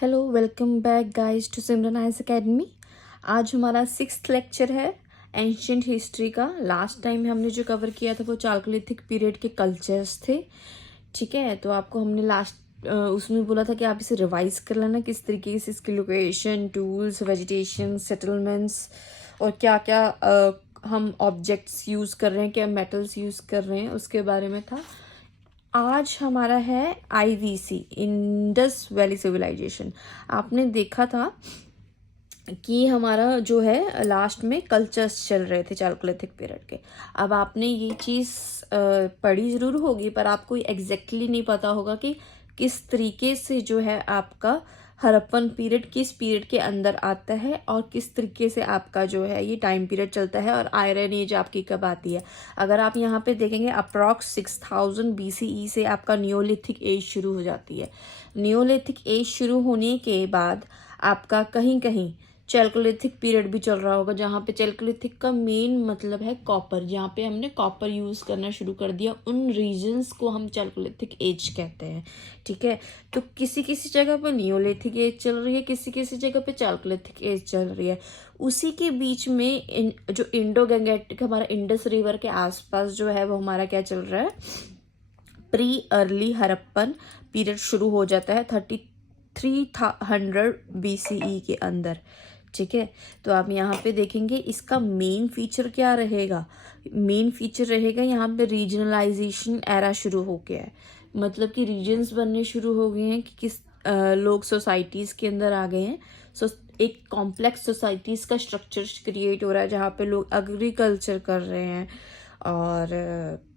Hello, welcome back guys to Simran आइज academy. आज हमारा 6th लेक्चर है एंशियंट हिस्ट्री का। लास्ट टाइम हमने जो कवर किया था वो चालकोलिथिक पीरियड के कल्चर्स थे। ठीक है, तो आपको हमने लास्ट उसमें बोला था कि आप इसे रिवाइज कर लेना, किस तरीके से इसकी लोकेशन, टूल्स, वेजिटेशन, सेटलमेंट्स और क्या क्या हम ऑब्जेक्ट्स यूज़ कर रहे हैं, क्या मेटल्स यूज़ कर रहे हैं, उसके बारे में था। आज हमारा है IVC, इंडस वैली सिविलाइजेशन। आपने देखा था कि हमारा जो है लास्ट में कल्चर्स चल रहे थे चालकोलिथिक पीरियड के। अब आपने ये चीज़ पढ़ी ज़रूर होगी, पर आपको एग्जैक्टली नहीं पता होगा कि किस तरीके से जो है आपका हड़प्पन पीरियड किस पीरियड के अंदर आता है और किस तरीके से आपका जो है ये टाइम पीरियड चलता है और आयरन एज आपकी कब आती है। अगर आप यहाँ पे देखेंगे अप्रॉक्स 6000 BCE से आपका नियोलिथिक एज शुरू हो जाती है। नियोलिथिक एज शुरू होने के बाद आपका कहीं कहीं चैल्कोलिथिक पीरियड भी चल रहा होगा, जहाँ पे चैल्कोलिथिक का मेन मतलब है कॉपर। जहाँ पे हमने कॉपर यूज़ करना शुरू कर दिया, उन रीजन्स को हम चैल्कोलिथिक एज कहते हैं। ठीक है, तो किसी किसी जगह पर नियोलिथिक एज चल रही है, किसी किसी जगह पे चैल्कोलिथिक एज चल रही है। उसी के बीच में जो इंडो गंगेटिक हमारा इंडस रिवर के आसपास जो है वो हमारा क्या चल रहा है, प्री अर्ली हड़प्पन पीरियड शुरू हो जाता है 3300 BCE के अंदर। ठीक है, तो आप यहाँ पे देखेंगे इसका मेन फीचर क्या रहेगा। मेन फीचर रहेगा यहाँ पे रीजनलाइजेशन एरा शुरू हो गया है। मतलब कि रीजन्स बनने शुरू हो गए हैं कि किस लोग सोसाइटीज़ के अंदर आ गए हैं। एक कॉम्प्लेक्स सोसाइटीज़ का स्ट्रक्चर क्रिएट हो रहा है, जहाँ पे लोग एग्रीकल्चर कर रहे हैं और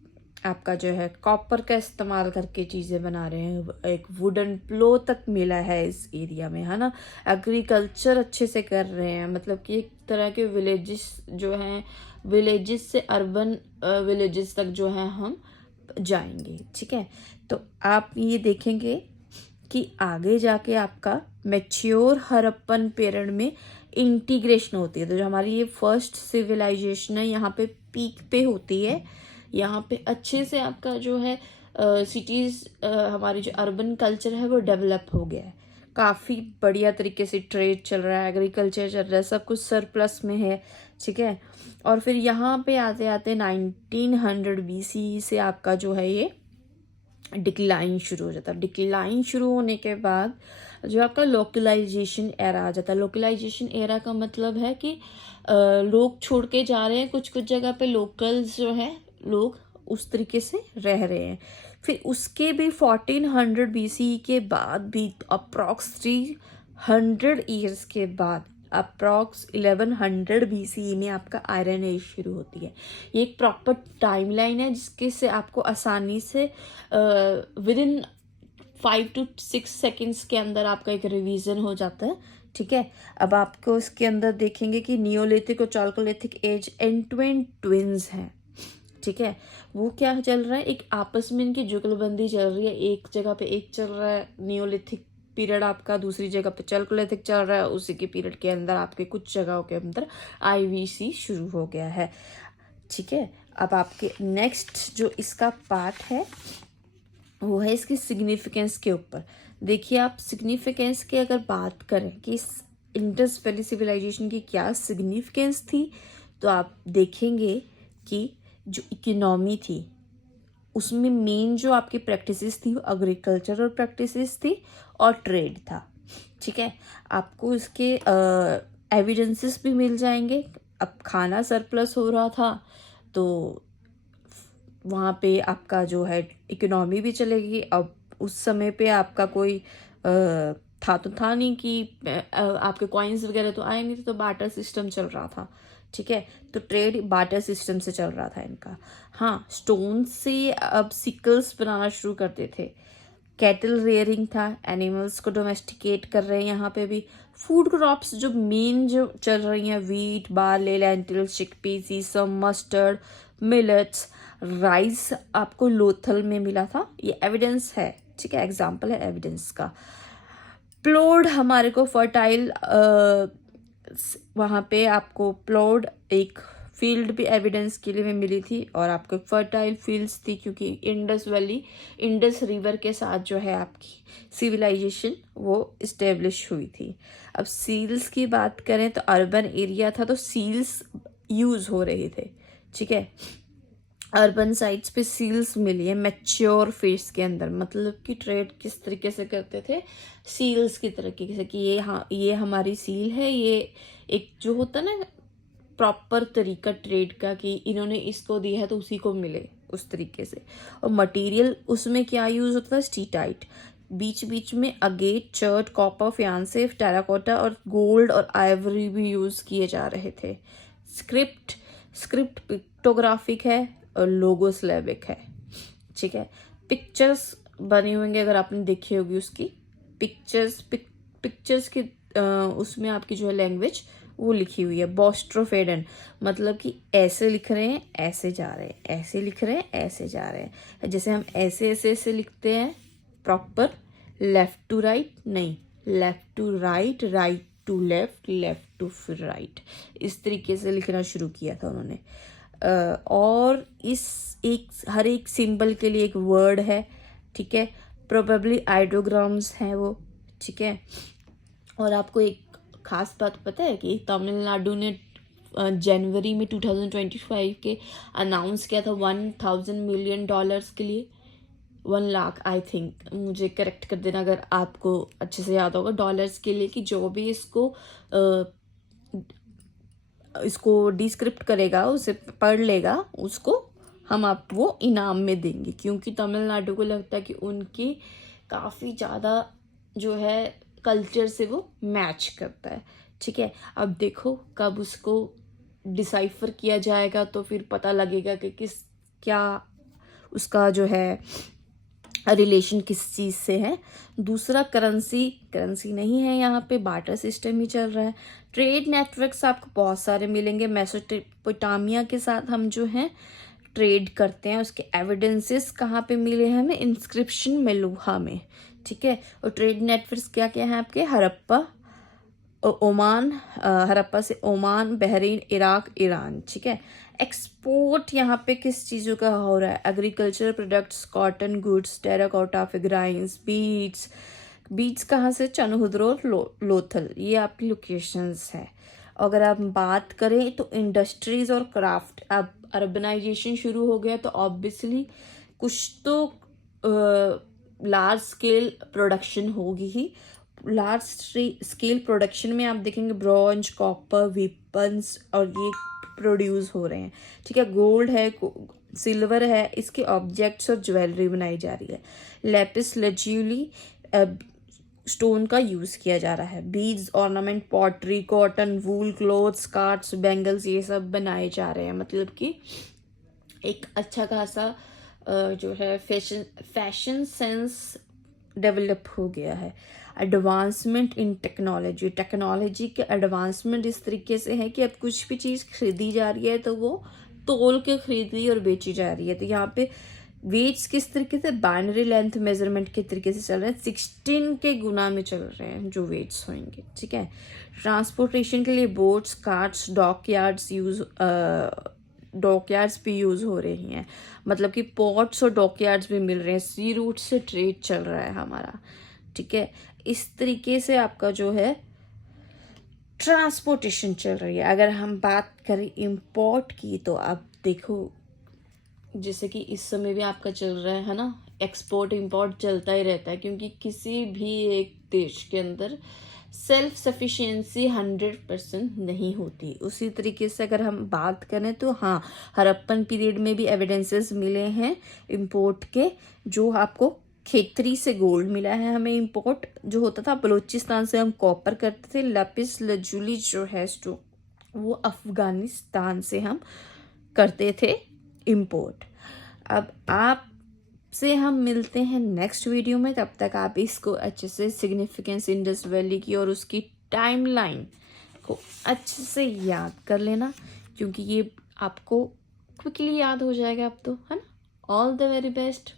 आपका जो है कॉपर का इस्तेमाल करके चीज़ें बना रहे हैं। एक वुडन प्लो तक मिला है इस एरिया में, है ना। एग्रीकल्चर अच्छे से कर रहे हैं, मतलब कि एक तरह के विलेजेस जो हैं, विलेजेस से अर्बन विलेजेस तक जो है हम जाएंगे। ठीक है, तो आप ये देखेंगे कि आगे जाके आपका मैच्योर हड़प्पन पीरियड में इंटीग्रेशन होती है। तो जो हमारी ये फर्स्ट सिविलाइजेशन है यहाँ पे पीक पे होती है। यहाँ पे अच्छे से आपका जो है सिटीज़, हमारी जो अर्बन कल्चर है वो डेवलप हो गया है। काफ़ी बढ़िया तरीके से ट्रेड चल रहा है, एग्रीकल्चर चल रहा है, सब कुछ सरप्लस में है। ठीक है, और फिर यहाँ पे आते आते 1900 BCE से आपका जो है ये डिक्लाइन शुरू हो जाता है। डिक्लाइन शुरू होने के बाद जो आपका लोकलाइजेशन एरा आ जाता है। लोकलाइजेशन एरा का मतलब है कि लोग छोड़ के जा रहे हैं, कुछ कुछ जगह पे लोकल्स जो है लोग उस तरीके से रह रहे हैं। फिर उसके भी 1400 BCE के बाद भी अप्रॉक्स 300 ईयर्स के बाद अप्रॉक्स 1100 BCE में आपका आयरन एज शुरू होती है। ये एक प्रॉपर टाइमलाइन है जिसके से आपको आसानी से विद इन 5 to 6 सेकेंड्स के अंदर आपका एक रिवीजन हो जाता है। ठीक है, अब आपको इसके अंदर देखेंगे कि नियोलिथिक और chalcolithic age end to end twins हैं। ठीक है, वो क्या चल रहा है, एक आपस में इनकी जुगलबंदी चल रही है। एक जगह पे एक चल रहा है नियोलिथिक पीरियड आपका, दूसरी जगह पे चालकोलिथिक चल रहा है, उसी के पीरियड के अंदर आपके कुछ जगहों के अंदर IVC शुरू हो गया है। ठीक है, अब आपके नेक्स्ट जो इसका पार्ट है वो है इसकी सिग्निफिकेंस के ऊपर। देखिए, आप सिग्निफिकेंस की अगर बात करें कि इस इंडस वैली सिविलाइजेशन की क्या सिग्निफिकेंस थी, तो आप देखेंगे कि जो इकोनॉमी थी उसमें मेन जो आपकी प्रैक्टिसेस थी वो एग्रीकल्चरल प्रैक्टिसेस थी और ट्रेड था। ठीक है, आपको इसके एविडेंसेस भी मिल जाएंगे। अब खाना सरप्लस हो रहा था तो वहाँ पे आपका जो है इकोनॉमी भी चलेगी। अब उस समय पे आपका कोई था तो था नहीं कि आपके कॉइन्स वगैरह तो आए नहीं थे, तो बार्टर सिस्टम चल रहा था। ठीक है, तो ट्रेड बार्टर सिस्टम से चल रहा था इनका। हाँ, स्टोन से अब सिकल्स बनाना शुरू करते थे। कैटल रेयरिंग था, एनिमल्स को डोमेस्टिकेट कर रहे हैं। यहाँ पे भी फूड क्रॉप्स जो मेन जो चल रही हैं, वीट, बार्ले, लेंटिल्स, चिकपी, सीसम, मस्टर्ड, मिलेट्स, राइस आपको लोथल में मिला था। ये एविडेंस है। ठीक है, एग्जाम्पल है एविडेंस का। प्लोड हमारे को फर्टाइल, वहाँ पे आपको प्लोड एक फील्ड भी एविडेंस के लिए मिली थी, और आपको फर्टाइल फील्ड्स थी क्योंकि इंडस वैली, इंडस रिवर के साथ जो है आपकी सिविलाइजेशन वो इस्टेब्लिश हुई थी। अब सील्स की बात करें तो अर्बन एरिया था तो सील्स यूज़ हो रहे थे, ठीक है। अर्बन साइट्स पे सील्स मिली है मैच्योर फेज के अंदर, मतलब कि ट्रेड किस तरीके से करते थे, सील्स की तरीके से कि ये, हाँ ये हमारी सील है, ये एक जो होता ना प्रॉपर तरीका ट्रेड का कि इन्होंने इसको दिया है तो उसी को मिले, उस तरीके से। और मटेरियल उसमें क्या यूज होता था, स्टीटाइट, बीच बीच में agate, chert, copper, faience, terracotta और गोल्ड और आइवरी भी यूज किए जा रहे थे। स्क्रिप्ट पिक्टोग्राफिक है और लोगो स्लैबिक है, ठीक है। पिक्चर्स बनी होंगी, अगर आपने देखी होगी उसकी पिक्चर्स की उसमें आपकी जो है लैंग्वेज वो लिखी हुई है बॉस्ट्रोफेडन, मतलब कि ऐसे लिख रहे हैं ऐसे जा रहे हैं, ऐसे लिख रहे हैं ऐसे जा रहे हैं। जैसे हम ऐसे ऐसे ऐसे लिखते हैं प्रॉपर, लेफ्ट टू राइट नहीं, left to right, right to left, left to फिर राइट, इस तरीके से लिखना शुरू किया था उन्होंने। और इस हर एक सिंबल के लिए एक वर्ड है, ठीक है। प्रोबेबली आइडियोग्राम्स हैं वो, ठीक है। और आपको एक खास बात पता है कि तमिलनाडु ने जनवरी में 2025 के अनाउंस किया था $1,000 मिलियन के लिए, 1 लाख आई थिंक, मुझे करेक्ट कर देना अगर आपको अच्छे से याद होगा, डॉलर्स के लिए, कि जो भी इसको डिस्क्रिप्ट करेगा, उसे पढ़ लेगा, उसको हम आप वो इनाम में देंगे, क्योंकि तमिलनाडु को लगता है कि उनकी काफ़ी ज़्यादा जो है कल्चर से वो मैच करता है, ठीक है। अब देखो कब उसको डिसाइफर किया जाएगा तो फिर पता लगेगा कि क्या उसका जो है रिलेशन किस चीज़ से है। दूसरा करेंसी नहीं है, यहाँ पे बार्टर सिस्टम ही चल रहा है। ट्रेड नेटवर्क्स आपको बहुत सारे मिलेंगे, मेसोपोटामिया के साथ हम जो है ट्रेड करते हैं, उसके एविडेंसेस कहाँ पे मिले हैं हमें, इंस्क्रिप्शन में, लोहा में, ठीक है। और ट्रेड नेटवर्क्स क्या क्या है आपके, हड़प्पा, ओमान, हड़प्पा से ओमान, बहरीन, इराक, ईरान, ठीक है। एक्सपोर्ट यहाँ पे किस चीज़ों का हो रहा है, agriculture products, cotton goods, terracotta, figurines, beads कहाँ से, चनहुद्रो, लोथल, ये आपकी लोकेशंस है। अगर आप बात करें तो इंडस्ट्रीज और क्राफ्ट, अब अर्बनाइजेशन शुरू हो गया तो ऑब्वियसली कुछ तो लार्ज स्केल प्रोडक्शन होगी ही। लार्ज स्केल प्रोडक्शन में आप देखेंगे ब्रॉन्ज, कॉपर, वेपन्स और ये प्रोड्यूस हो रहे हैं, ठीक है। गोल्ड है, सिल्वर है, इसके ऑब्जेक्ट्स और ज्वेलरी बनाई जा रही है। लेपिस लज्यूली स्टोन का यूज किया जा रहा है। बीड्स, ऑर्नामेंट, पॉटरी, कॉटन, वूल, क्लोथ्स, कार्ड्स, बैंगल्स, ये सब बनाए जा रहे हैं। मतलब कि एक अच्छा खासा जो है फैशन सेंस डेवलप हो गया है। एडवांसमेंट इन टेक्नोलॉजी के एडवांसमेंट इस तरीके से है कि अब कुछ भी चीज़ खरीदी जा रही है तो वो तोल के खरीदी और बेची जा रही है। तो यहाँ पे वेट्स किस तरीके से, बाइनरी लेंथ मेजरमेंट के तरीके से चल रहे हैं, 16 के गुना में चल रहे हैं जो वेट्स होंगे, ठीक है। ट्रांसपोर्टेशन के लिए बोट्स, कार्ट्स, डॉकयार्ड्स भी यूज़ हो रही हैं, मतलब कि पोर्ट्स और डॉकयार्ड्स भी मिल रहे हैं, सी रूट से ट्रेड चल रहा है हमारा, ठीक है। इस तरीके से आपका जो है ट्रांसपोर्टेशन चल रही है। अगर हम बात करें इंपोर्ट की तो आप देखो जैसे कि इस समय भी आपका चल रहा है ना, एक्सपोर्ट इंपोर्ट चलता ही रहता है, क्योंकि किसी भी एक देश के अंदर सेल्फ सफिशिएंसी 100% नहीं होती। उसी तरीके से अगर हम बात करें तो हाँ, हड़प्पन पीरियड में भी एविडेंसेस मिले हैं इंपोर्ट के, जो आपको खेतरी से गोल्ड मिला है हमें इंपोर्ट, जो होता था बलूचिस्तान से हम कॉपर करते थे। लपिस लजुली जो है वो अफगानिस्तान से हम करते थे इंपोर्ट। अब आप से हम मिलते हैं नेक्स्ट वीडियो में, तब तक आप इसको अच्छे से सिग्निफिकेंस इंडस वैली की और उसकी टाइमलाइन को अच्छे से याद कर लेना, क्योंकि ये आपको क्विकली याद हो जाएगा अब तो, है ना। All the very best.